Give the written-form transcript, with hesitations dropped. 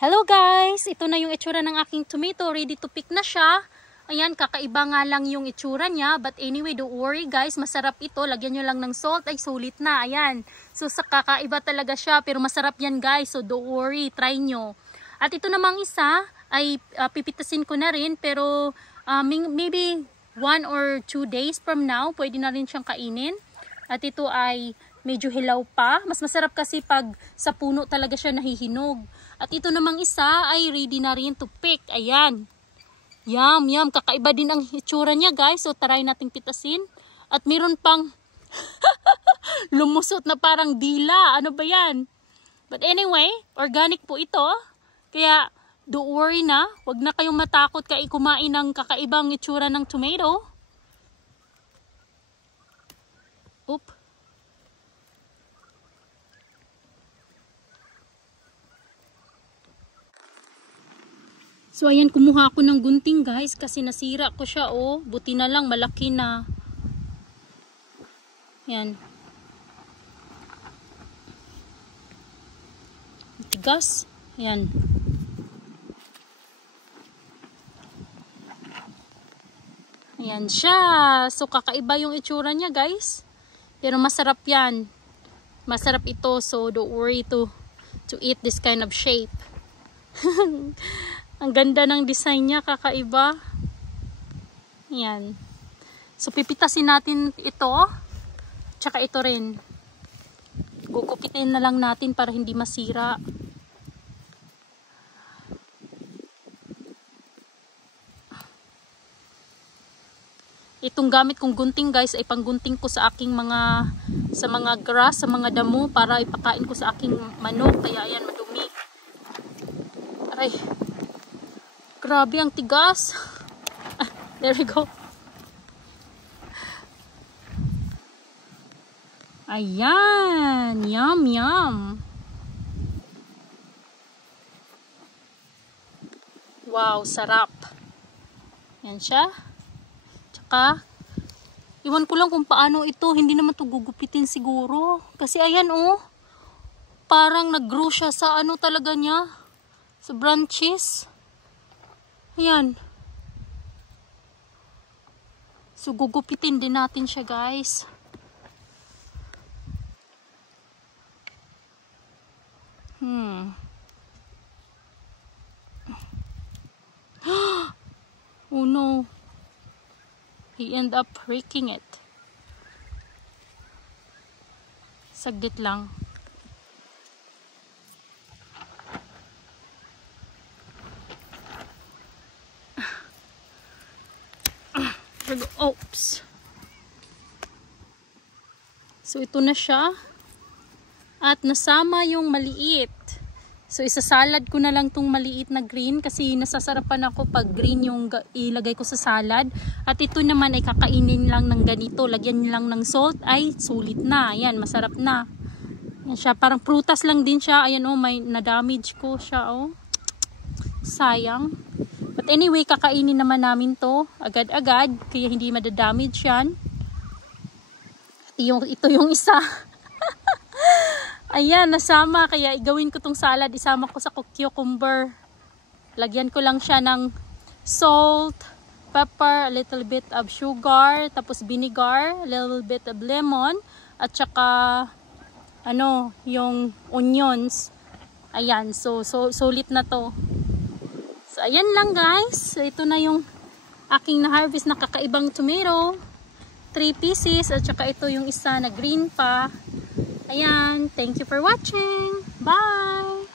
Hello guys! Ito na yung itsura ng aking tomato. Ready to pick na siya. Ayan, kakaiba nga lang yung itsura niya. But anyway, don't worry guys. Masarap ito. Lagyan nyo lang ng salt. Ay, sulit na. Ayan. So, kakaiba talaga siya. Pero masarap yan guys. So, don't worry. Try nyo. At ito namang isa ay pipitasin ko na rin. Pero maybe 1 or 2 days from now, pwede na rin siyang kainin. At ito ay medyo hilaw pa. Mas masarap kasi pag sa puno talaga siya nahihinog. At ito namang isa ay ready na rin to pick. Ayan. Yum, yum. Kakaiba din ang itsura niya guys. So try nating pitasin. At meron pang lumusot na parang dila. Ano ba yan? But anyway, organic po ito. Kaya don't worry na. Huwag na kayong matakot kay kumain ng kakaibang itsura ng tomato. Oop. So ayan, kumuha ako ng gunting guys kasi nasira ko siya oh. Buti na lang malaki na. Ayan. Tigas. Ayan. Ayan siya. So kakaiba yung itsura niya guys. Pero masarap yan. Masarap ito. So don't worry to eat this kind of shape. Ang ganda ng design niya, kakaiba. Ayan. So, pipitasin natin ito. Tsaka ito rin. Gugupitin na lang natin para hindi masira. Itong gamit kong gunting guys ay panggunting ko sa aking mga grass, sa mga damo para ipakain ko sa aking manok. Kaya ayan, madumi. Aray. Grabe ang tigas. There we go. Ayan. Yum, yum. Wow, sarap. Yan siya. Tsaka, iwan ko lang kung paano ito. Hindi naman ito gugupitin siguro. Kasi ayan oh. Parang nag-grow siya sa ano talaga niya. Sa branches. Ayan. So, gugupitin din natin siya, guys. Oh no. He ended up breaking it. Saglit lang. Oops. So ito na siya. At nasama yung maliit. So isasalad ko na lang tong maliit na green kasi nasasarapan ako pag green yung ilagay ko sa salad. At ito naman ay kakainin lang ng ganito. Lagyan lang ng salt. Ay sulit na. Ayan, masarap na. Ayan siya. Parang prutas lang din siya. Ayan oh, may na-damage ko siya oh. Sayang. But anyway, kakainin naman namin to agad-agad. Kaya hindi madadamage yan. Ito yung isa. Ayan, nasama. Kaya igawin ko tong salad. Isama ko sa cucumber. Lagyan ko lang siya ng salt, pepper, a little bit of sugar, tapos vinegar, a little bit of lemon, at saka ano, yung onions. Ayan, so sulit na to. So, ayan lang guys. So, ito na yung aking na-harvest na kakaibang tomato. 3 pieces. At saka ito yung isa na green pa. Ayan. Thank you for watching. Bye!